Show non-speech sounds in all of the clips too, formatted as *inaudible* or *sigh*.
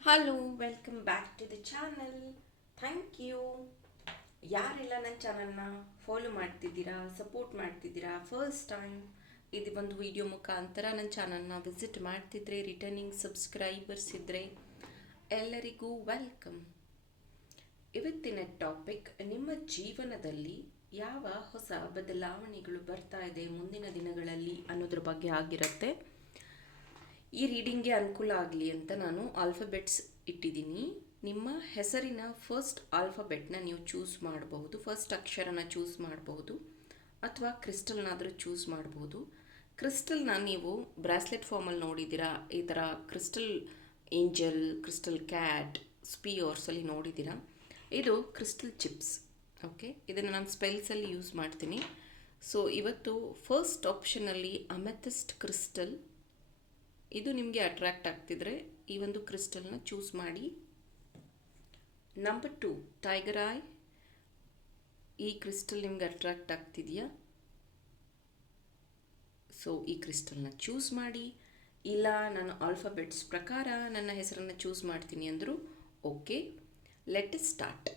Hello welcome back to the channel thank you ಯಾರೆಲ್ಲ ನನ್ನ ಚಾನಲ್ನ ಫಾಲೋ ಮಾಡ್ತಿದ್ದೀರಾ ಸಪೋರ್ಟ್ ಮಾಡ್ತಿದ್ದೀರಾ ಫಸ್ಟ್ ಟೈಮ್ ಇದು ಒಂದು ವಿಡಿಯೋ ಮುಖಾಂತರ ನನ್ನ ಚಾನಲ್ನ ವಿಸಿಟ್ ಮಾಡ್ತಿದ್ರೆ ರಿಟರ್ನಿಂಗ್ ಸಬ್ಸ್ಕ್ರೈಬರ್ಸ್ ಇದ್ದರೆ ಎಲ್ಲರಿಗೂ ವೆಲ್ಕಮ್ ಇವತ್ತಿನ ಟಾಪಿಕ್ ನಿಮ್ಮ ಜೀವನದಲ್ಲಿ ಯಾವ ಹೊಸ ಬದಲಾವಣೆಗಳು ಬರ್ತಾ ಇದೆ ಮುಂದಿನ ದಿನಗಳಲ್ಲಿ ಅನ್ನೋದ್ರ ಬಗ್ಗೆ ಆಗಿರುತ್ತೆ. ಈ ರೀಡಿಂಗ್ಗೆ ಅನುಕೂಲ ಆಗಲಿ ಅಂತ ನಾನು ಆಲ್ಫಬೆಟ್ಸ್ ಇಟ್ಟಿದ್ದೀನಿ. ನಿಮ್ಮ ಹೆಸರಿನ ಫಸ್ಟ್ ಆಲ್ಫಬೆಟ್ನ ನೀವು ಚೂಸ್ ಮಾಡಬಹುದು. ಫಸ್ಟ್ ಅಕ್ಷರನ ಚೂಸ್ ಮಾಡಬಹುದು. ಅಥವಾ ಕ್ರಿಸ್ಟಲ್ನಾದರೂ ಚೂಸ್ ಮಾಡಬಹುದು. ಕ್ರಿಸ್ಟಲ್ನ ನೀವು ಬ್ರಾಸ್ಲೆಟ್ ಫಾರ್ಮಲ್ಲಿ ನೋಡಿದ್ದೀರಾ? ಈ ಥರ ಕ್ರಿಸ್ಟಲ್ ಏಂಜಲ್ ಕ್ರಿಸ್ಟಲ್ ಕ್ಯಾಟ್ ಸ್ಪಿಯೋರ್ಸಲ್ಲಿ ನೋಡಿದ್ದೀರಾ? ಇದು ಕ್ರಿಸ್ಟಲ್ ಚಿಪ್ಸ್ ಓಕೆ ಇದನ್ನು ನಾನು ಸ್ಪೆಲ್ಸಲ್ಲಿ ಯೂಸ್ ಮಾಡ್ತೀನಿ. ಸೊ ಇವತ್ತು ಫಸ್ಟ್ ಆಪ್ಷನಲ್ಲಿ ಅಮೆಥಿಸ್ಟ್ ಕ್ರಿಸ್ಟಲ್ ಇದು ನಿಮಗೆ ಅಟ್ರ್ಯಾಕ್ಟ್ ಆಗ್ತಿದ್ರೆ ಈ ಒಂದು ಕ್ರಿಸ್ಟಲ್ನ ಚೂಸ್ ಮಾಡಿ. ನಂಬರ್ ಟು ಟೈಗರ್ ಐ ಈ ಕ್ರಿಸ್ಟಲ್ ನಿಮ್ಗೆ ಅಟ್ರ್ಯಾಕ್ಟ್ ಆಗ್ತಿದೆಯಾ? ಸೊ ಈ ಕ್ರಿಸ್ಟಲ್ನ ಚೂಸ್ ಮಾಡಿ. ಇಲ್ಲ, ನಾನು ಆಲ್ಫಾಬೆಟ್ಸ್ ಪ್ರಕಾರ ನನ್ನ ಹೆಸರನ್ನು ಚೂಸ್ ಮಾಡ್ತೀನಿ ಅಂದರು okay let start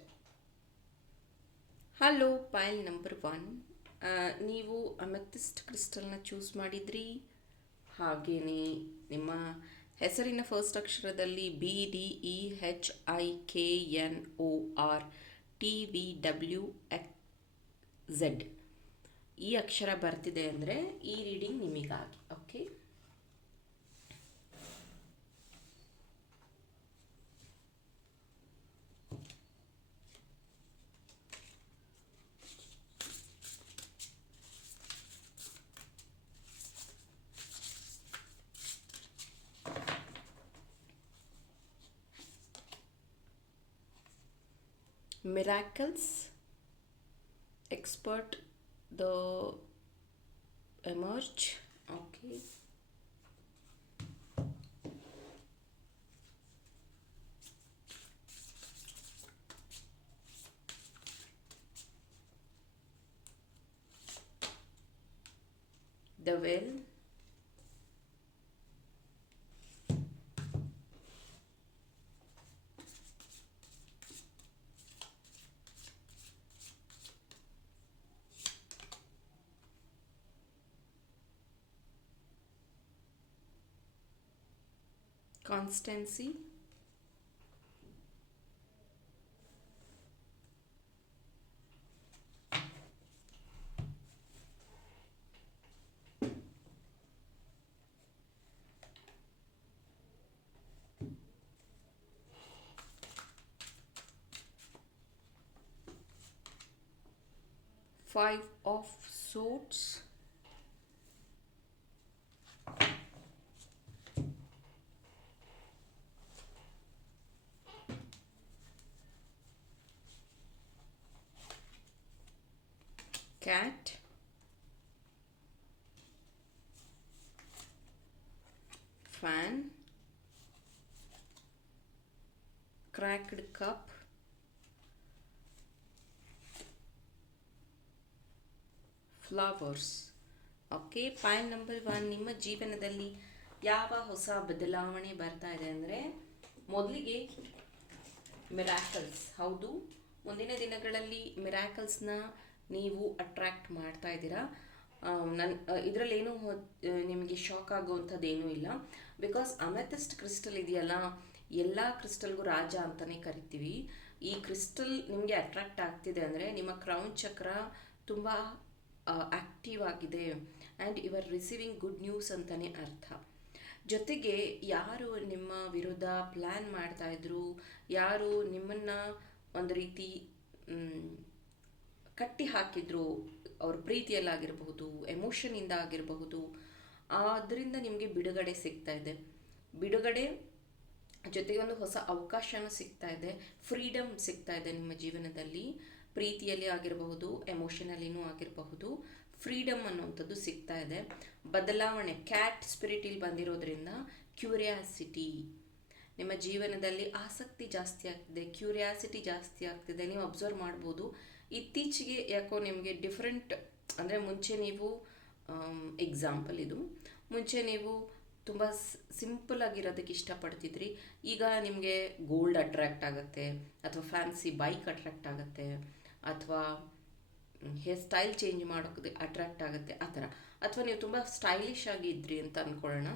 hello pile number one ನೀವು ಅಮೆಥಿಸ್ಟ್ ಕ್ರಿಸ್ಟಲ್ನ ಚೂಸ್ ಮಾಡಿದ್ರಿ. ಹಾಗೆಯೇ ನಿಮ್ಮ ಹೆಸರಿನ ಫಸ್ಟ್ ಅಕ್ಷರದಲ್ಲಿ B D E H I K N O R T V W X Z ಈ ಅಕ್ಷರ ಬರ್ತಿದೆ ಅಂದರೆ ಈ ರೀಡಿಂಗ್ ನಿಮಗಾಗಿ okay miracles expert the emerge okay. The well constancy. Five of swords fan. Cracked cup. Flowers okay point number one ನಿಮ್ಮ ಜೀವನದಲ್ಲಿ ಯಾವ ಹೊಸ ಬದಲಾವಣೆ ಬರ್ತಾ ಇದೆ ಅಂದರೆ ಮೊದಲಿಗೆ ಮಿರಾಕಲ್ಸ್ ಹೌದು, ಮುಂದಿನ ದಿನಗಳಲ್ಲಿ ಮಿರಾಕಲ್ಸ್ನ ನೀವು ಅಟ್ರ್ಯಾಕ್ಟ್ ಮಾಡ್ತಾ ಇದ್ದೀರಾ? ನನ್ನ ಇದರಲ್ಲೇನು ನಿಮಗೆ ಶಾಕ್ ಆಗುವಂಥದ್ದೇನೂ ಇಲ್ಲ. ಬಿಕಾಸ್ ಅಮೆಥಿಸ್ಟ್ ಕ್ರಿಸ್ಟಲ್ ಇದೆಯಲ್ಲ, ಎಲ್ಲ ಕ್ರಿಸ್ಟಲ್ಗೂ ರಾಜ ಅಂತಲೇ ಕರಿತೀವಿ. ಈ ಕ್ರಿಸ್ಟಲ್ ನಿಮಗೆ ಅಟ್ರಾಕ್ಟ್ ಆಗ್ತಿದೆ ಅಂದರೆ, ನಿಮ್ಮ ಕ್ರೌನ್ ಚಕ್ರ ತುಂಬ ಆ್ಯಕ್ಟಿವ್ ಆಗಿದೆ. And you are receiving good news ಅಂತಲೇ ಅರ್ಥ. ಜೊತೆಗೆ ಯಾರು ನಿಮ್ಮ ವಿರುದ್ಧ ಪ್ಲ್ಯಾನ್ ಮಾಡ್ತಾಯಿದ್ರು ಯಾರು ನಿಮ್ಮನ್ನು ಒಂದು ರೀತಿ ಕಟ್ಟಿ ಹಾಕಿದ್ರು ಅವ್ರ ಪ್ರೀತಿಯಲ್ಲಾಗಿರಬಹುದು ಎಮೋಷನಿಂದ ಆಗಿರಬಹುದು ಅದರಿಂದ ನಿಮಗೆ ಬಿಡುಗಡೆ ಸಿಗ್ತಾ ಇದೆ. ಬಿಡುಗಡೆ ಜೊತೆಗೆ ಒಂದು ಹೊಸ ಅವಕಾಶನೂ ಸಿಗ್ತಾ ಇದೆ. ಫ್ರೀಡಮ್ ಸಿಗ್ತಾ ಇದೆ ನಿಮ್ಮ ಜೀವನದಲ್ಲಿ. ಪ್ರೀತಿಯಲ್ಲಿ ಆಗಿರಬಹುದು ಎಮೋಷನಲ್ಲಿನೂ ಆಗಿರಬಹುದು ಫ್ರೀಡಮ್ ಅನ್ನುವಂಥದ್ದು ಸಿಗ್ತಾ ಇದೆ. ಬದಲಾವಣೆ ಕ್ಯಾಟ್ ಸ್ಪಿರಿಟ್ ಇಲ್ಲಿ ಬಂದಿರೋದ್ರಿಂದ ಕ್ಯೂರಿಯಾಸಿಟಿ ನಿಮ್ಮ ಜೀವನದಲ್ಲಿ ಆಸಕ್ತಿ ಜಾಸ್ತಿ ಆಗ್ತಿದೆ ಕ್ಯೂರಿಯಾಸಿಟಿ ಜಾಸ್ತಿ ಆಗ್ತಿದೆ. ನೀವು ಅಬ್ಸರ್ವ್ ಮಾಡ್ಬೋದು ಇತ್ತೀಚೆಗೆ ಯಾಕೋ ನಿಮಗೆ ಡಿಫ್ರೆಂಟ್ ಅಂದರೆ ಮುಂಚೆ ನೀವು ಎಕ್ಸಾಂಪಲ್ ಇದು. ಮುಂಚೆ ನೀವು ತುಂಬ ಸಿಂಪಲ್ ಆಗಿರೋದಕ್ಕೆ ಇಷ್ಟಪಡ್ತಿದ್ರಿ. ಈಗ ನಿಮಗೆ ಗೋಲ್ಡ್ ಅಟ್ರ್ಯಾಕ್ಟ್ ಆಗುತ್ತೆ, ಅಥವಾ ಫ್ಯಾನ್ಸಿ ಬೈಕ್ ಅಟ್ರ್ಯಾಕ್ಟ್ ಆಗುತ್ತೆ, ಅಥವಾ ಹೇರ್ ಸ್ಟೈಲ್ ಚೇಂಜ್ ಮಾಡೋಕ್ಕೆ ಅಟ್ರ್ಯಾಕ್ಟ್ ಆಗುತ್ತೆ, ಆ ಥರ. ಅಥವಾ ನೀವು ತುಂಬ ಸ್ಟೈಲಿಶ್ ಆಗಿ ಇದ್ರಿ ಅಂತ ಅಂದ್ಕೊಳ್ಳೋಣ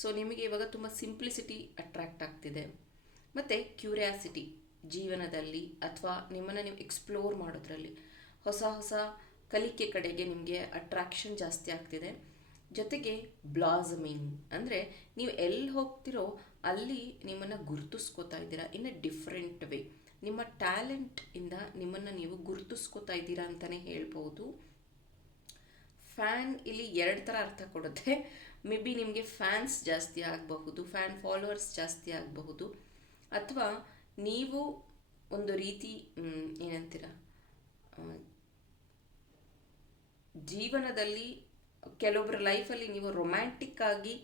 ಸೊ ನಿಮಗೆ ಇವಾಗ ತುಂಬ ಸಿಂಪ್ಲಿಸಿಟಿ ಅಟ್ರ್ಯಾಕ್ಟ್ ಆಗ್ತಿದೆ. ಮತ್ತು ಕ್ಯೂರಿಯಾಸಿಟಿ ಜೀವನದಲ್ಲಿ ಅಥವಾ ನಿಮ್ಮನ್ನು ನೀವು ಎಕ್ಸ್ಪ್ಲೋರ್ ಮಾಡೋದ್ರಲ್ಲಿ ಹೊಸ ಹೊಸ ಕಲಿಕೆ ಕಡೆಗೆ ನಿಮಗೆ ಅಟ್ರಾಕ್ಷನ್ ಜಾಸ್ತಿ ಆಗ್ತಿದೆ. ಜೊತೆಗೆ ಬ್ಲಾಸಮಿಂಗ್ ಅಂದರೆ ನೀವು ಎಲ್ಲಿ ಹೋಗ್ತಿರೋ ಅಲ್ಲಿ ನಿಮ್ಮನ್ನು ಗುರುತಿಸ್ಕೋತಾ ಇದ್ದೀರಾ ಇನ್ ಅ ಡಿಫ್ರೆಂಟ್ ವೇ ನಿಮ್ಮ ಟ್ಯಾಲೆಂಟ್ ಇಂದ ನಿಮ್ಮನ್ನು ನೀವು ಗುರುತಿಸ್ಕೋತಾ ಇದ್ದೀರಾ ಅಂತಲೇ ಹೇಳ್ಬೋದು. ಫ್ಯಾನ್ ಇಲ್ಲಿ ಎರಡು ಥರ ಅರ್ಥ ಕೊಡುತ್ತೆ. ಮೇ ಬಿ ನಿಮಗೆ ಫ್ಯಾನ್ಸ್ ಜಾಸ್ತಿ ಆಗಬಹುದು ಫ್ಯಾನ್ ಫಾಲೋವರ್ಸ್ ಜಾಸ್ತಿ ಆಗಬಹುದು. ಅಥವಾ ನೀವು ಒಂದು ರೀತಿ ಏನಂತೀರ? ಜೀವನದಲ್ಲಿ ಕೆಲವೊಬ್ಬರ ಲೈಫಲ್ಲಿ ನೀವು ರೊಮ್ಯಾಂಟಿಕ್ ಆಗಿ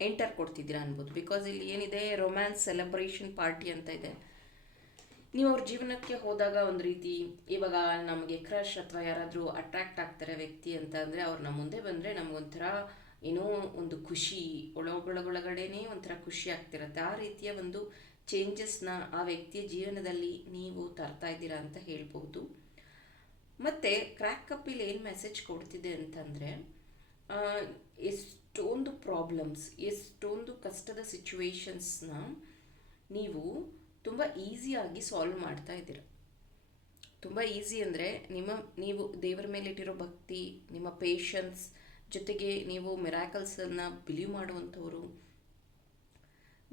ಎಂಟರ್ ಕೊಡ್ತಿದ್ದೀರಾ ಅನ್ಬೋದು. ಬಿಕಾಸ್ ಇಲ್ಲಿ ಏನಿದೆ ರೊಮ್ಯಾನ್ಸ್ ಸೆಲೆಬ್ರೇಷನ್ ಪಾರ್ಟಿ ಅಂತ ಇದೆ. ನೀವು ಅವ್ರ ಜೀವನಕ್ಕೆ ಹೋದಾಗ ಒಂದು ರೀತಿ, ಇವಾಗ ನಮಗೆ ಕ್ರಶ್ ಅಥವಾ ಯಾರಾದರೂ ಅಟ್ರಾಕ್ಟ್ ಆಗ್ತಾರೆ ವ್ಯಕ್ತಿ ಅಂತ ಅಂದರೆ ಅವ್ರು ನಮ್ಮ ಮುಂದೆ ಬಂದರೆ ನಮಗೊಂಥರ ಏನೋ ಒಂದು ಖುಷಿ ಒಳಗೊಳಗೊಳಗಡೆನೇ ಒಂಥರ ಖುಷಿ ಆಗ್ತಿರುತ್ತೆ. ಆ ರೀತಿಯ ಒಂದು ಚೇಂಜಸ್ನ ಆ ವ್ಯಕ್ತಿಯ ಜೀವನದಲ್ಲಿ ನೀವು ತರ್ತಾ ಇದ್ದೀರಾ ಅಂತ ಹೇಳ್ಬೋದು. ಮತ್ತು ಕ್ರ್ಯಾಕ್ ಕಪ್ಪಿಲಿ ಏನು ಮೆಸೇಜ್ ಕೊಡ್ತಿದೆ ಅಂತಂದರೆ ಎಷ್ಟೊಂದು ಪ್ರಾಬ್ಲಮ್ಸ್ ಎಷ್ಟೊಂದು ಕಷ್ಟದ ಸಿಚುವೇಶನ್ಸ್ನ ನೀವು ತುಂಬ ಈಸಿಯಾಗಿ ಸಾಲ್ವ್ ಮಾಡ್ತಾ ಇದ್ದೀರ. ತುಂಬ ಈಸಿ ಅಂದರೆ ನಿಮ್ಮ, ನೀವು ದೇವರ ಮೇಲೆ ಇಟ್ಟಿರೋ ಭಕ್ತಿ, ನಿಮ್ಮ ಪೇಷನ್ಸ್ ಜೊತೆಗೆ ನೀವು ಮಿರಾಕಲ್ಸನ್ನು ಬಿಲೀವ್ ಮಾಡುವಂಥವರು.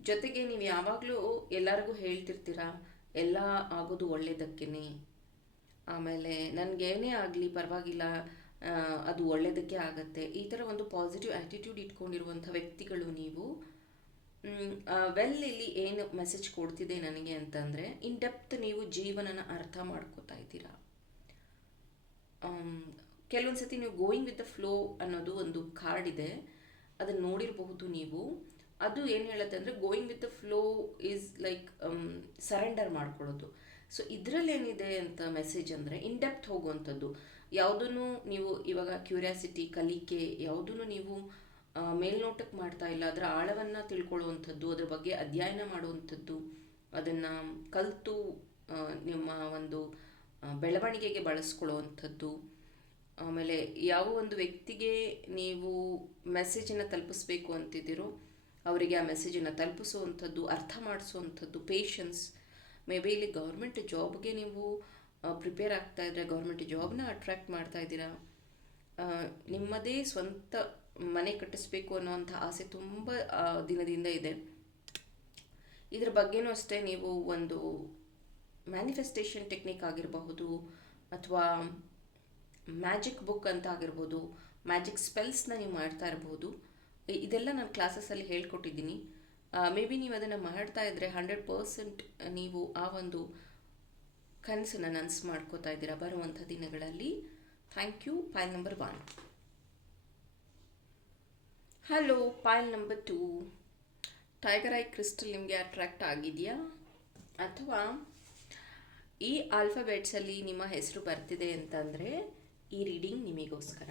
ಜೊತೆಗೆ ನೀವು ಯಾವಾಗಲೂ ಎಲ್ಲರಿಗೂ ಹೇಳ್ತಿರ್ತೀರ, ಎಲ್ಲ ಆಗೋದು ಒಳ್ಳೆಯದಕ್ಕೇ ಆಮೇಲೆ ನನಗೇನೇ ಆಗಲಿ, ಪರವಾಗಿಲ್ಲ ಅದು ಒಳ್ಳೆಯದಕ್ಕೆ ಆಗತ್ತೆ. ಈ ಥರ ಒಂದು ಪಾಸಿಟಿವ್ ಆ್ಯಟಿಟ್ಯೂಡ್ ಇಟ್ಕೊಂಡಿರುವಂಥ ವ್ಯಕ್ತಿಗಳು ನೀವು. ವೆಲ್ ಇಲ್ಲಿ ಏನು ಮೆಸೇಜ್ ಕೊಡ್ತಿದೆ ನನಗೆ ಅಂತಂದರೆ ಇನ್ ಡೆಪ್ತ್ ನೀವು ಜೀವನನ ಅರ್ಥ ಮಾಡ್ಕೋತಾ ಇದ್ದೀರಾ. ಕೆಲವೊಂದು ಸತಿ ನೀವು ಗೋಯಿಂಗ್ ವಿತ್ ದ ಫ್ಲೋ ಅನ್ನೋದು ಒಂದು ಕಾರ್ಡ್ ಇದೆ. ಅದನ್ನು ನೋಡಿರಬಹುದು ನೀವು. ಅದು ಏನು ಹೇಳುತ್ತೆ ಅಂದರೆ going with the flow is like surrender ಮಾಡ್ಕೊಳ್ಳೋದು. ಸೊ ಇದರಲ್ಲಿ ಏನಿದೆ ಅಂತ ಮೆಸೇಜ್ ಅಂದರೆ ಇನ್ ಡೆಪ್ತ್ ಹೋಗುವಂಥದ್ದು. ಯಾವುದನ್ನು ನೀವು ಇವಾಗ ಕ್ಯೂರಿಯಾಸಿಟಿ ಕಲಿಕೆ ಯಾವುದೂ ನೀವು ಮೇಲ್ನೋಟಕ್ಕೆ ಮಾಡ್ತಾ ಇಲ್ಲ, ಅದರ ಆಳವನ್ನು ತಿಳ್ಕೊಳ್ಳುವಂಥದ್ದು, ಅದರ ಬಗ್ಗೆ ಅಧ್ಯಯನ ಮಾಡುವಂಥದ್ದು, ಅದನ್ನು ಕಲಿತು ನಿಮ್ಮ ಒಂದು ಬೆಳವಣಿಗೆಗೆ ಬಳಸ್ಕೊಳ್ಳುವಂಥದ್ದು. ಆಮೇಲೆ ಯಾವ ಒಂದು ವ್ಯಕ್ತಿಗೆ ನೀವು ಮೆಸೇಜನ್ನು ತಲುಪಿಸ್ಬೇಕು ಅಂತಿದ್ದೀರೋ, ಅವರಿಗೆ ಆ ಮೆಸೇಜನ್ನು ತಲುಪಿಸುವಂಥದ್ದು, ಅರ್ಥ ಮಾಡಿಸುವಂಥದ್ದು ಪೇಷನ್ಸ್ ಮೇ ಬಿ ಇಲ್ಲಿ ಗೌರ್ಮೆಂಟ್ ಜಾಬ್ಗೆ ನೀವು ಪ್ರಿಪೇರ್ ಆಗ್ತಾ ಇದ್ರೆ ಗೌರ್ಮೆಂಟ್ ಜಾಬ್ನ ಅಟ್ರ್ಯಾಕ್ಟ್ ಮಾಡ್ತಾ ಇದ್ದೀರಾ? ನಿಮ್ಮದೇ ಸ್ವಂತ ಮನೆ ಕಟ್ಟಿಸ್ಬೇಕು ಅನ್ನೋವಂಥ ಆಸೆ ತುಂಬ ದಿನದಿಂದ ಇದೆ. ಇದರ ಬಗ್ಗೆನೂ ಅಷ್ಟೇ ನೀವು ಒಂದು ಮ್ಯಾನಿಫೆಸ್ಟೇಷನ್ ಟೆಕ್ನಿಕ್ ಆಗಿರಬಹುದು, ಅಥವಾ ಮ್ಯಾಜಿಕ್ ಬುಕ್ ಅಂತ ಆಗಿರ್ಬೋದು, ಮ್ಯಾಜಿಕ್ ಸ್ಪೆಲ್ಸ್ನ ನೀವು ಮಾಡ್ತಾ ಇರಬಹುದು ಇದೆಲ್ಲ ನಾನು ಕ್ಲಾಸಸ್ಸಲ್ಲಿ ಹೇಳ್ಕೊಟ್ಟಿದ್ದೀನಿ. ಮೇ ಬಿ ನೀವು ಅದನ್ನು ಮಾಡ್ತಾ ಇದ್ದರೆ ಹಂಡ್ರೆಡ್ ಪರ್ಸೆಂಟ್ ನೀವು ಆ ಒಂದು ಕನಸನ್ನು ನನಸು ಮಾಡ್ಕೋತಾ ಇದ್ದೀರಾ ಬರುವಂಥ ದಿನಗಳಲ್ಲಿ. Thank you. Pile number one. Hello pile number two. Tiger eye crystal ನಿಮಗೆ ಅಟ್ರಾಕ್ಟ್ ಆಗಿದೆಯಾ? ಅಥವಾ ಈ ಆಲ್ಫಾಬೆಟ್ಸಲ್ಲಿ ನಿಮ್ಮ ಹೆಸರು ಬರ್ತಿದೆ ಅಂತಂದರೆ ಈ ರೀಡಿಂಗ್ ನಿಮಗೋಸ್ಕರ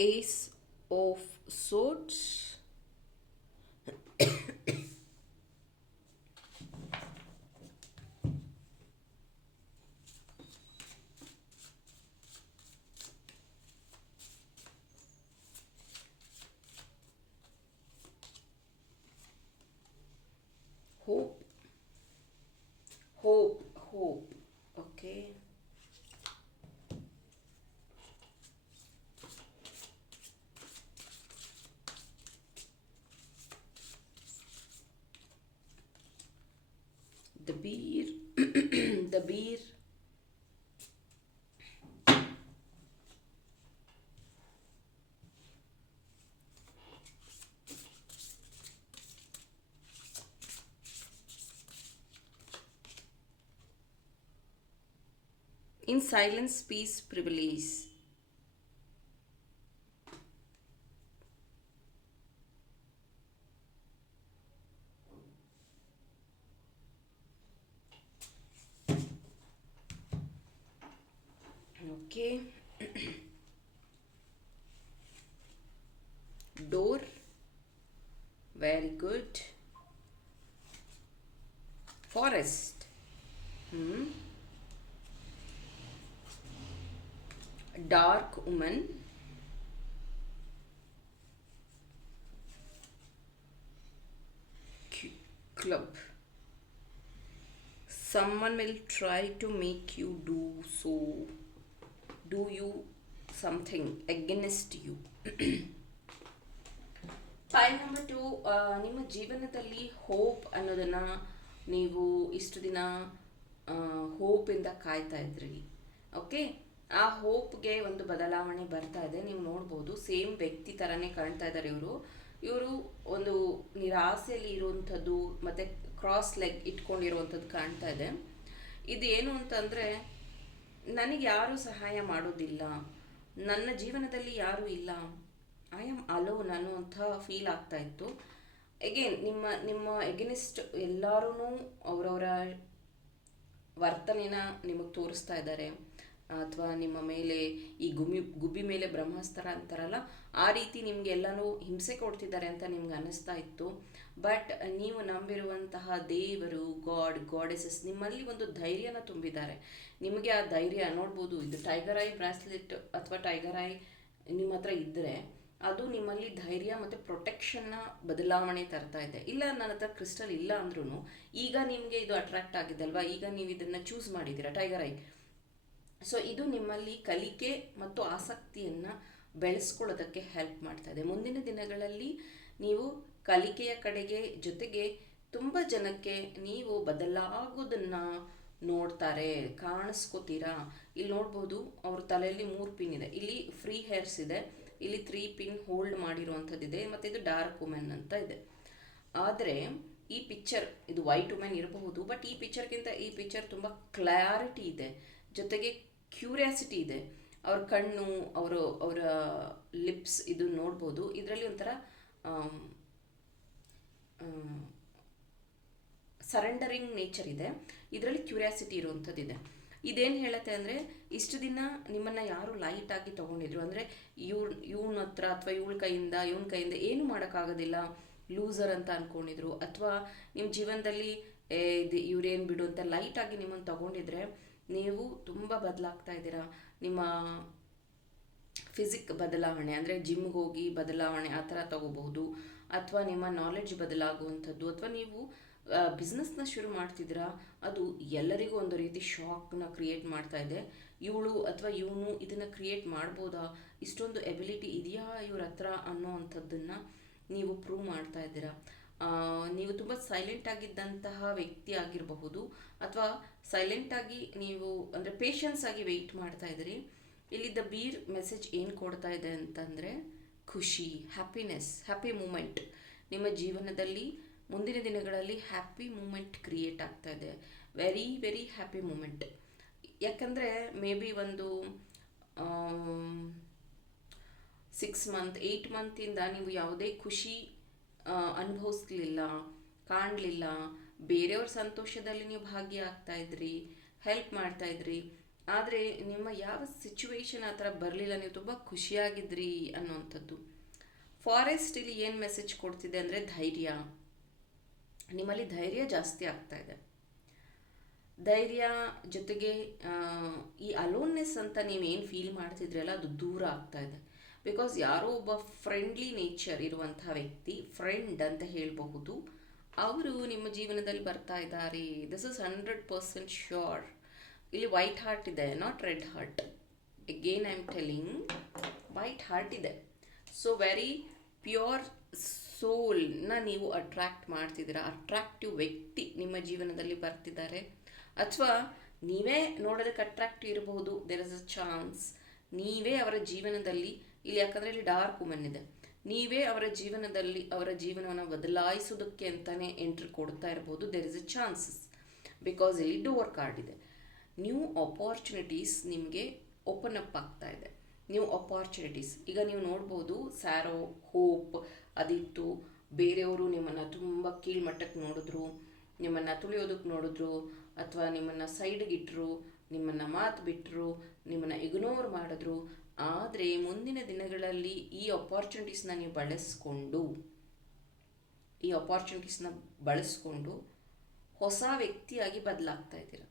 Ace of Swords. Hope. in silence peace prevails. okay. *clears throat* Door. Very good. Forest. Hmm. Dark woman club someone will try to make you do so do you something against you point number two ನಿಮ್ಮ ಜೀವನದಲ್ಲಿ hope ಅನ್ನೋದನ್ನ ನೀವು ಇಷ್ಟು ದಿನ ಹೋಪಿಂದ ಕಾಯ್ತಾ ಇದ್ರಿ okay ಆ ಹೋಪ್ಗೆ ಒಂದು ಬದಲಾವಣೆ ಬರ್ತಾ ಇದೆ. ನೀವು ನೋಡ್ಬೋದು, ಸೇಮ್ ವ್ಯಕ್ತಿ ಥರನೇ ಕಾಣ್ತಾ ಇದ್ದಾರೆ ಇವರು. ಇವರು ಒಂದು ನಿರಾಸೆಯಲ್ಲಿ ಇರುವಂಥದ್ದು, ಮತ್ತು ಕ್ರಾಸ್ ಲೆಗ್ ಇಟ್ಕೊಂಡಿರುವಂಥದ್ದು ಕಾಣ್ತಾ ಇದೆ. ಇದು ಏನು ಅಂತಂದರೆ, ನನಗೆ ಯಾರೂ ಸಹಾಯ ಮಾಡೋದಿಲ್ಲ. ನನ್ನ ಜೀವನದಲ್ಲಿ ಯಾರೂ ಇಲ್ಲ. ಐ ಆಮ್ ಅಲೋನ್ ಅನ್ನುವಂಥ ಫೀಲ್ ಆಗ್ತಾ ಇತ್ತು. ಎಗೇನ್ ನಿಮ್ಮ ನಿಮ್ಮ ಎಗೇನಿಸ್ಟ್ ಎಲ್ಲರೂ ಅವರವರ ವರ್ತನೆನ ನಿಮಗೆ ತೋರಿಸ್ತಾ ಇದ್ದಾರೆ. ಅಥವಾ ನಿಮ್ಮ ಮೇಲೆ ಈ ಗುಮಿ, ಗುಬ್ಬಿ ಮೇಲೆ ಬ್ರಹ್ಮಾಸ್ತ್ರ ಅಂತಾರಲ್ಲ, ಆ ರೀತಿ ನಿಮಗೆ ಎಲ್ಲನೂ ಹಿಂಸೆ ಕೊಡ್ತಿದ್ದಾರೆ ಅಂತ ನಿಮ್ಗೆ ಅನ್ನಿಸ್ತಾ ಇತ್ತು. ಬಟ್ ನೀವು ನಂಬಿರುವಂತಹ ದೇವರು ಗಾಡ್ ಗಾಡೆಸಸ್ ನಿಮ್ಮಲ್ಲಿ ಒಂದು ಧೈರ್ಯನ ತುಂಬಿದ್ದಾರೆ. ನಿಮಗೆ ಆ ಧೈರ್ಯ ನೋಡ್ಬೋದು, ಇದು ಟೈಗರ್ ಐ ಬ್ರಾಸ್ಲೆಟ್ ಅಥವಾ ಟೈಗರ್ ಐ ನಿಮ್ಮ ಹತ್ರ ಇದ್ದರೆ ಅದು ನಿಮ್ಮಲ್ಲಿ ಧೈರ್ಯ ಮತ್ತು ಪ್ರೊಟೆಕ್ಷನ್ನ ಬದಲಾವಣೆ ತರ್ತಾ ಇದೆ. ಇಲ್ಲ, ನನ್ನ ಹತ್ರ ಕ್ರಿಸ್ಟಲ್ ಇಲ್ಲ ಅಂದ್ರೂ ಈಗ ನಿಮಗೆ ಇದು ಅಟ್ರಾಕ್ಟ್ ಆಗಿದೆ ಅಲ್ವಾ ಈಗ ನೀವು ಇದನ್ನು ಚೂಸ್ ಮಾಡಿದ್ದೀರಾ? ಟೈಗರ್ ಐ ಸೊ ಇದು ನಿಮ್ಮಲ್ಲಿ ಕಲಿಕೆ ಮತ್ತು ಆಸಕ್ತಿಯನ್ನು ಬೆಳೆಸ್ಕೊಳ್ಳೋದಕ್ಕೆ ಹೆಲ್ಪ್ ಮಾಡ್ತಾ ಇದೆ. ಮುಂದಿನ ದಿನಗಳಲ್ಲಿ ನೀವು ಕಲಿಕೆಯ ಕಡೆಗೆ ಜೊತೆಗೆ ತುಂಬ ಜನಕ್ಕೆ ನೀವು ಬದಲಾಗೋದನ್ನು ನೋಡ್ತಾರೆ, ಕಾಣಿಸ್ಕೋತೀರಾ? ಇಲ್ಲಿ ನೋಡ್ಬೋದು, ಅವ್ರ ತಲೆಯಲ್ಲಿ ಮೂರು ಪಿನ್ ಇದೆ. ಇಲ್ಲಿ ಫ್ರೀ ಹೇರ್ಸ್ ಇದೆ. ಇಲ್ಲಿ ತ್ರೀ ಪಿನ್ ಹೋಲ್ಡ್ ಮಾಡಿರುವಂಥದ್ದಿದೆ. ಮತ್ತು ಇದು ಡಾರ್ಕ್ ವುಮೆನ್ ಅಂತ ಇದೆ. ಆದರೆ, ಈ ಪಿಕ್ಚರ್ ಇದು ವೈಟ್ ವುಮೆನ್ ಇರಬಹುದು ಬಟ್ ಈ ಪಿಕ್ಚರ್ಗಿಂತ ಈ ಪಿಕ್ಚರ್ ತುಂಬ ಕ್ಲಾರಿಟಿ ಇದೆ. ಜೊತೆಗೆ ಕ್ಯೂರಿಯಾಸಿಟಿ ಇದೆ. ಅವ್ರ ಕಣ್ಣು, ಅವರು, ಅವರ ಲಿಪ್ಸ್ ಇದು ನೋಡ್ಬೋದು. ಇದರಲ್ಲಿ ಒಂಥರ ಸರೆಂಡರಿಂಗ್ ನೇಚರ್ ಇದೆ. ಇದರಲ್ಲಿ ಕ್ಯೂರಿಯಾಸಿಟಿ ಇರುವಂಥದ್ದಿದೆ ಇದೇನು ಹೇಳುತ್ತೆ ಅಂದರೆ, ಇಷ್ಟು ದಿನ ನಿಮ್ಮನ್ನು ಯಾರು ಲೈಟಾಗಿ ತೊಗೊಂಡಿದ್ರು, ಅಂದರೆ ಇವ್ ಇವನ ಹತ್ರ ಅಥವಾ ಇವಳ ಕೈಯಿಂದ, ಇವನ ಕೈಯಿಂದ ಏನು ಮಾಡೋಕ್ಕಾಗೋದಿಲ್ಲ, ಲೂಸರ್ ಅಂತ ಅಂದ್ಕೊಂಡಿದ್ರು ಅಥವಾ ನಿಮ್ಮ ಜೀವನದಲ್ಲಿ ಇದು ಇವ್ರೇನು ಬಿಡು ಅಂತ ಲೈಟಾಗಿ ನಿಮ್ಮನ್ನು ತೊಗೊಂಡಿದ್ರೆ ನೀವು ತುಂಬ ಬದಲಾಗ್ತಾ ಇದ್ದೀರಾ? ನಿಮ್ಮ ಫಿಸಿಕ್ ಬದಲಾವಣೆ, ಅಂದರೆ ಜಿಮ್ಗೆ ಹೋಗಿ ಬದಲಾವಣೆ ಆ ಥರ ತಗೋಬಹುದು, ಅಥವಾ ನಿಮ್ಮ ನಾಲೆಡ್ಜ್ ಬದಲಾಗುವಂಥದ್ದು, ಅಥವಾ ನೀವು ಬಿಸ್ನೆಸ್ನ ಶುರು ಮಾಡ್ತಿದ್ದೀರಾ? ಅದು ಎಲ್ಲರಿಗೂ ಒಂದು ರೀತಿ ಶಾಕ್ನ ಕ್ರಿಯೇಟ್ ಮಾಡ್ತಾ ಇದೆ. ಇವಳು ಅಥವಾ ಇವನು ಇದನ್ನು ಕ್ರಿಯೇಟ್ ಮಾಡ್ಬೋದಾ? ಇಷ್ಟೊಂದು ಎಬಿಲಿಟಿ ಇದೆಯಾ ಇವ್ರ ಹತ್ರ ಅನ್ನೋ ನೀವು ಪ್ರೂವ್ ಮಾಡ್ತಾ ಇದ್ದೀರಾ? ನೀವು ತುಂಬ ಸೈಲೆಂಟ್ ಆಗಿದ್ದಂತಹ ವ್ಯಕ್ತಿ ಆಗಿರಬಹುದು ಅಥವಾ ಸೈಲೆಂಟಾಗಿ ನೀವು ಅಂದರೆ ಪೇಷನ್ಸ್ ಆಗಿ ವೆಯ್ಟ್ ಮಾಡ್ತಾ ಇದ್ದೀರಿ ಇಲ್ಲಿ ದ ಬೀರ್ ಮೆಸೇಜ್ ಏನು ಕೊಡ್ತಾ ಇದೆ ಅಂತಂದರೆ ಖುಷಿ ಹ್ಯಾಪಿನೆಸ್ ಹ್ಯಾಪಿ ಮೂಮೆಂಟ್ ನಿಮ್ಮ ಜೀವನದಲ್ಲಿ ಮುಂದಿನ ದಿನಗಳಲ್ಲಿ ಹ್ಯಾಪಿ ಮೂಮೆಂಟ್ ಕ್ರಿಯೇಟ್ ಆಗ್ತಾ ಇದೆ. ವೆರಿ ವೆರಿ ಹ್ಯಾಪಿ ಮೂಮೆಂಟ್ ಯಾಕಂದರೆ ಮೇ ಬಿ ಒಂದು ಸಿಕ್ಸ್ ಮಂತ್ ಏಯ್ಟ್ ಮಂತಿಂದ ನೀವು ಯಾವುದೇ ಖುಷಿ ಅನುಭವಿಸ್ಲಿಲ್ಲ, ಕಾಣಲಿಲ್ಲ, ಬೇರೆಯವ್ರ ಸಂತೋಷದಲ್ಲಿ ನೀವು ಭಾಗಿಯಾಗ್ತಾ ಇದ್ರಿ ಹೆಲ್ಪ್ ಮಾಡ್ತಾ ಇದ್ರಿ, ಆದರೆ ನಿಮ್ಮ ಯಾವ ಸಿಚುವೇಶನ್ ಆ ಥರ ಬರಲಿಲ್ಲ, ನೀವು ತುಂಬ ಖುಷಿಯಾಗಿದ್ರಿ ಅನ್ನೋವಂಥದ್ದು. ಫಾರೆಸ್ಟ್ ಇಲ್ಲಿ ಏನು ಮೆಸೇಜ್ ಕೊಡ್ತಿದೆ ಅಂದರೆ ಧೈರ್ಯ. ನಿಮ್ಮಲ್ಲಿ ಧೈರ್ಯ ಜಾಸ್ತಿ ಆಗ್ತಾ ಇದೆ. ಧೈರ್ಯ ಜೊತೆಗೆ ಈ ಅಲೋನ್ನೆಸ್ ಅಂತ ನೀವೇನು ಫೀಲ್ ಮಾಡ್ತಿದ್ರಲ್ಲ ಅದು ದೂರ ಆಗ್ತಾ ಇದೆ. ಬಿಕಾಸ್ ಯಾರೋ ಒಬ್ಬ ಫ್ರೆಂಡ್ಲಿ ನೇಚರ್ ಇರುವಂತಹ ವ್ಯಕ್ತಿ ಫ್ರೆಂಡ್ ಅಂತ ಹೇಳಬಹುದು, ಅವರು ನಿಮ್ಮ ಜೀವನದಲ್ಲಿ ಬರ್ತಾ ಇದ್ದಾರೆ. This is hundred percent sure ಇಲ್ಲಿ ವೈಟ್ ಹಾರ್ಟ್ ಇದೆ not red heart again I am telling white heart ಇದೆ ಸೊ ವೆರಿ ಪ್ಯೂರ್ ಸೋಲ್ನ ನೀವು ಅಟ್ರ್ಯಾಕ್ಟ್ ಮಾಡ್ತಿದ್ದೀರಾ? ಅಟ್ರಾಕ್ಟಿವ್ ವ್ಯಕ್ತಿ ನಿಮ್ಮ ಜೀವನದಲ್ಲಿ ಬರ್ತಿದ್ದಾರೆ. ಅಥವಾ, ನೀವೇ ನೋಡೋದಕ್ಕೆ ಅಟ್ರಾಕ್ಟಿವ್ ಇರಬಹುದು. ದೇರ್ ಇಸ್ ಅ ಚಾನ್ಸ್ ನೀವೇ ಅವರ ಜೀವನದಲ್ಲಿ ಇಲ್ಲಿ ಯಾಕಂದರೆ ಇಲ್ಲಿ ಡಾರ್ಕ್ ವುಮೆನ್ ಇದೆ. ನೀವೇ ಅವರ ಜೀವನದಲ್ಲಿ ಅವರ ಜೀವನವನ್ನು ಬದಲಾಯಿಸೋದಕ್ಕೆ ಅಂತಲೇ ಎಂಟ್ರಿ ಕೊಡ್ತಾ ಇರ್ಬೋದು. There is a chances because ಇಲ್ಲಿ ಡೋರ್ ಕಾರ್ಡ್ ಇದೆ. ನ್ಯೂ ಅಪಾರ್ಚುನಿಟೀಸ್ ನಿಮಗೆ ಓಪನ್ ಅಪ್ ಆಗ್ತಾ ಇದೆ. ನ್ಯೂ ಅಪಾರ್ಚುನಿಟೀಸ್ ಈಗ ನೀವು ನೋಡ್ಬೋದು ಸ್ಯಾರೋ ಹೋಪ್ ಅದಿತ್ತು, ಬೇರೆಯವರು ನಿಮ್ಮನ್ನು ತುಂಬ ಕೀಳ್ಮಟ್ಟಕ್ಕೆ ನೋಡಿದ್ರು, ನಿಮ್ಮನ್ನು ತುಳಿಯೋದಕ್ಕೆ ನೋಡಿದ್ರು, ಅಥವಾ ನಿಮ್ಮನ್ನು ಸೈಡ್ಗೆ ಇಟ್ಟರು ನಿಮ್ಮನ್ನು ಮಾತು ಬಿಟ್ಟರು ನಿಮ್ಮನ್ನು ಇಗ್ನೋರ್ ಮಾಡಿದ್ರು ಆದರೆ ಮುಂದಿನ ದಿನಗಳಲ್ಲಿ ಈ ಅಪಾರ್ಚುನಿಟೀಸ್ನ ನೀವು ಬಳಸ್ಕೊಂಡು, ಈ ಅಪಾರ್ಚುನಿಟೀಸ್ನ ಬಳಸ್ಕೊಂಡು ಹೊಸ ವ್ಯಕ್ತಿಯಾಗಿ ಬದಲಾಗ್ತಾ ಇದ್ದೀರ?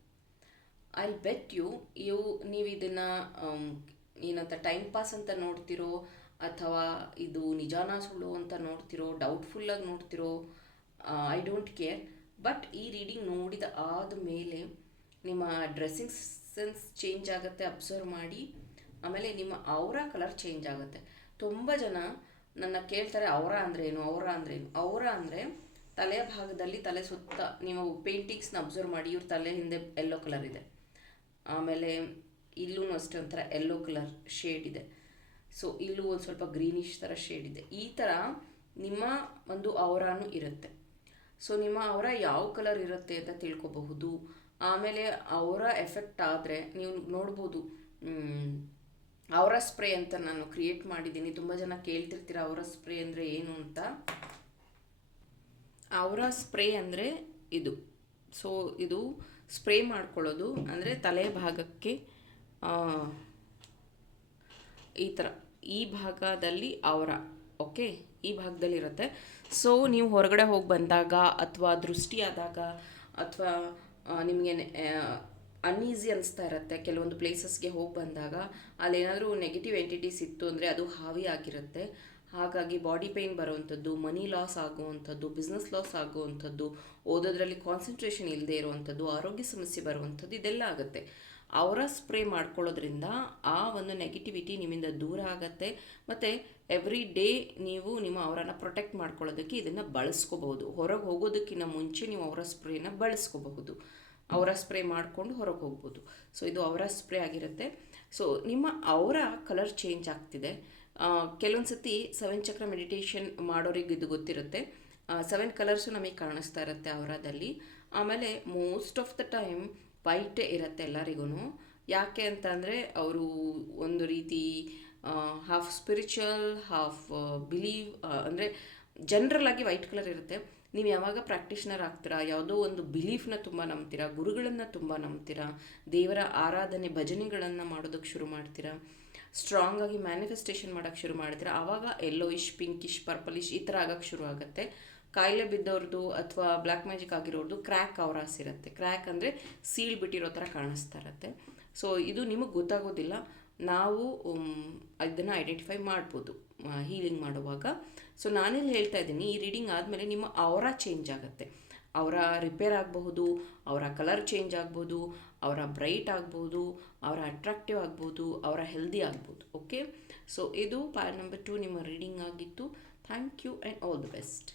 ಐ ಬೆಟ್ ಯು ಇವು ನೀವು ಇದನ್ನು ಏನಂತ ಟೈಮ್ ಪಾಸ್ ಅಂತ ನೋಡ್ತಿರೋ, ಅಥವಾ ಇದು ನಿಜಾನ ಸುಳ್ಳು ಅಂತ ನೋಡ್ತಿರೋ ಡೌಟ್ಫುಲ್ಲಾಗಿ ನೋಡ್ತಿರೋ ಐ ಡೋಂಟ್ ಕೇರ್ ಬಟ್ ಈ ರೀಡಿಂಗ್ ನೋಡಿದ ಆದ ಮೇಲೆ ನಿಮ್ಮ ಡ್ರೆಸ್ಸಿಂಗ್ ಸೆನ್ಸ್ ಚೇಂಜ್ ಆಗುತ್ತೆ ಅಬ್ಸರ್ವ್ ಮಾಡಿ ಆಮೇಲೆ ನಿಮ್ಮ ಅವರ ಕಲರ್ ಚೇಂಜ್ ಆಗುತ್ತೆ. ತುಂಬ ಜನ ನನ್ನ ಕೇಳ್ತಾರೆ ಅವರ ಅಂದರೆ ಏನು ಅವರ ಅಂದರೆ ಏನು ಅವರ ಅಂದರೆ ತಲೆಯ ಭಾಗದಲ್ಲಿ ತಲೆ ಸುತ್ತ ನೀವು ಪೇಂಟಿಂಗ್ಸ್ನ ಅಬ್ಸರ್ವ್ ಮಾಡಿ ಇವ್ರ ತಲೆ ಹಿಂದೆ ಎಲ್ಲೋ ಕಲರ್ ಇದೆ. ಆಮೇಲೆ ಇಲ್ಲೂ ಅಷ್ಟೇ ಒಂಥರ ಎಲ್ಲೋ ಕಲರ್ ಶೇಡ್ ಇದೆ. ಸೊ ಇಲ್ಲೂ ಒಂದು ಸ್ವಲ್ಪ ಗ್ರೀನಿಶ್ ಥರ ಶೇಡ್ ಇದೆ. ಈ ಥರ ನಿಮ್ಮ ಒಂದು ಅವರಾನು ಇರುತ್ತೆ. ಸೊ ನಿಮ್ಮ ಅವರ ಯಾವ ಕಲರ್ ಇರುತ್ತೆ ಅಂತ ತಿಳ್ಕೊಬಹುದು. ಆಮೇಲೆ ಅವರ ಎಫೆಕ್ಟ್ ಆದರೆ ನೀವು ನೋಡ್ಬೋದು. ಅವರ ಸ್ಪ್ರೇ ಅಂತ ನಾನು ಕ್ರಿಯೇಟ್ ಮಾಡಿದ್ದೀನಿ. ತುಂಬ ಜನ ಕೇಳ್ತಿರ್ತೀರ ಅವರ ಸ್ಪ್ರೇ ಅಂದರೆ ಏನು ಅಂತ. ಅವರ ಸ್ಪ್ರೇ ಅಂದರೆ ಇದು. ಸೊ ಇದು ಸ್ಪ್ರೇ ಮಾಡ್ಕೊಳ್ಳೋದು ಅಂದರೆ ತಲೆ ಭಾಗಕ್ಕೆ ಈ ಥರ ಈ ಭಾಗದಲ್ಲಿ ಅವರ ಓಕೆ ಈ ಭಾಗದಲ್ಲಿ ಇರುತ್ತೆ. ಸೊ ನೀವು ಹೊರಗಡೆ ಹೋಗಿ ಬಂದಾಗ ಅಥವಾ ದೃಷ್ಟಿ ಆದಾಗ ಅಥವಾ ನಿಮಗೆ ಅನ್ಈಸಿ ಅನಿಸ್ತಾ ಇರುತ್ತೆ. ಕೆಲವೊಂದು ಪ್ಲೇಸಸ್ಗೆ ಹೋಗಿ ಬಂದಾಗ ಅಲ್ಲೇನಾದರೂ ನೆಗೆಟಿವ್ ಎಂಟಿಟೀಸ್ ಇತ್ತು ಅಂದರೆ ಅದು ಹಾವಿ ಆಗಿರುತ್ತೆ. ಹಾಗಾಗಿ ಬಾಡಿ ಪೇಯ್ನ್ ಬರುವಂಥದ್ದು ಮನಿ ಲಾಸ್ ಆಗುವಂಥದ್ದು ಬಿಸ್ನೆಸ್ ಲಾಸ್ ಆಗುವಂಥದ್ದು, ಓದೋದ್ರಲ್ಲಿ ಕಾನ್ಸಂಟ್ರೇಷನ್ ಇಲ್ಲದೆ ಇರುವಂಥದ್ದು, ಆರೋಗ್ಯ ಸಮಸ್ಯೆ ಬರುವಂಥದ್ದು ಇದೆಲ್ಲ ಆಗುತ್ತೆ. ಅವರ ಸ್ಪ್ರೇ ಮಾಡ್ಕೊಳ್ಳೋದ್ರಿಂದ ಆ ಒಂದು ನೆಗೆಟಿವಿಟಿ ನಿಮ್ಮಿಂದ ದೂರ ಆಗುತ್ತೆ. ಮತ್ತು ಎವ್ರಿ ಡೇ ನೀವು ನಿಮ್ಮ ಅವರನ್ನು ಪ್ರೊಟೆಕ್ಟ್ ಮಾಡ್ಕೊಳ್ಳೋದಕ್ಕೆ ಇದನ್ನು ಬಳಸ್ಕೋಬಹುದು. ಹೊರಗೆ ಹೋಗೋದಕ್ಕಿಂತ ಮುಂಚೆ ನೀವು ಅವರ ಸ್ಪ್ರೇನ ಬಳಸ್ಕೋಬಹುದು. ಅವರ ಸ್ಪ್ರೇ ಮಾಡಿಕೊಂಡು ಹೊರಗೆ ಹೋಗ್ಬೋದು. ಸೊ ಇದು ಅವರ ಸ್ಪ್ರೇ ಆಗಿರುತ್ತೆ. ಸೊ ನಿಮ್ಮ ಅವರ ಕಲರ್ ಚೇಂಜ್ ಆಗ್ತಿದೆ. ಕೆಲವೊಂದು ಸತಿ ಸೆವೆನ್ ಚಕ್ರ ಮೆಡಿಟೇಷನ್ ಮಾಡೋರಿಗೆ ಇದು ಗೊತ್ತಿರುತ್ತೆ. ಸೆವೆನ್ ಕಲರ್ಸು ನಮಗೆ ಕಾಣಿಸ್ತಾ ಇರುತ್ತೆ ಅವರದಲ್ಲಿ. ಆಮೇಲೆ ಮೋಸ್ಟ್ ಆಫ್ ದ ಟೈಮ್ ವೈಟೇ ಇರುತ್ತೆ ಎಲ್ಲರಿಗೂ ಯಾಕೆ ಅಂತಂದರೆ ಅವರು ಒಂದು ರೀತಿ ಹಾಫ್ ಸ್ಪಿರಿಚುವಲ್, ಹಾಫ್ ಬಿಲೀವ್ ಅಂದರೆ ಜನರಲ್ ಆಗಿ ವೈಟ್ ಕಲರ್ ಇರುತ್ತೆ. ನೀವು ಯಾವಾಗ ಪ್ರಾಕ್ಟೀಷ್ನರ್ ಆಗ್ತೀರಾ? ಯಾವುದೋ ಒಂದು ಬಿಲೀಫ್ನ ತುಂಬ ನಂಬ್ತೀರಾ? ಗುರುಗಳನ್ನು ತುಂಬ ನಂಬ್ತೀರಾ? ದೇವರ ಆರಾಧನೆ ಭಜನೆಗಳನ್ನು ಮಾಡೋದಕ್ಕೆ ಶುರು ಮಾಡ್ತೀರಾ? ಸ್ಟ್ರಾಂಗ್ ಆಗಿ ಮ್ಯಾನಿಫೆಸ್ಟೇಷನ್ ಮಾಡೋಕ್ಕೆ ಶುರು ಮಾಡ್ತೀರಾ? ಆವಾಗ ಯೆಲ್ಲೋಯಿಶ್ ಪಿಂಕಿಶ್ ಪರ್ಪಲಿಶ್ ಈ ಥರ ಆಗೋಕ್ಕೆ ಶುರು ಆಗುತ್ತೆ. ಕಾಯಿಲೆ ಬಿದ್ದವ್ರದ್ದು ಅಥವಾ ಬ್ಲ್ಯಾಕ್ ಮ್ಯಾಜಿಕ್ ಆಗಿರೋರ್ದು ಕ್ರ್ಯಾಕ್ ಅವರಾಸ್ ಇರುತ್ತೆ. ಕ್ರ್ಯಾಕ್ ಅಂದರೆ ಸೀಲ್ ಬಿಟ್ಟಿರೋ ಥರ ಕಾಣಿಸ್ತಾ ಇರುತ್ತೆ. ಸೊ ಇದು ನಿಮಗೆ ಗೊತ್ತಾಗೋದಿಲ್ಲ. ನಾವು ಇದನ್ನು ಐಡೆಂಟಿಫೈ ಮಾಡ್ಬೋದು. ಹೀಲಿಂಗ್ ಮಾಡುವಾಗ. ಸೊ ನಾನಿಲ್ಲಿ ಹೇಳ್ತಾ ಇದ್ದೀನಿ, ಈ ರೀಡಿಂಗ್ ಆದಮೇಲೆ ನಿಮ್ಮ ಅವರ ಚೇಂಜ್ ಆಗುತ್ತೆ. ಅವರ ರಿಪೇರ್ ಆಗಬಹುದು, ಅವರ ಕಲರ್ ಚೇಂಜ್ ಆಗ್ಬೋದು ಅವರ ಬ್ರೈಟ್ ಆಗ್ಬೋದು ಅವರ ಅಟ್ರಾಕ್ಟಿವ್ ಆಗ್ಬೋದು ಅವರ ಹೆಲ್ದಿ ಆಗ್ಬೋದು ಓಕೆ ಸೊ ಇದು ಪಾರ್ಟ್ ನಂಬರ್ ಟು ನಿಮ್ಮ ರೀಡಿಂಗ್ ಆಗಿತ್ತು. Thank you and all the best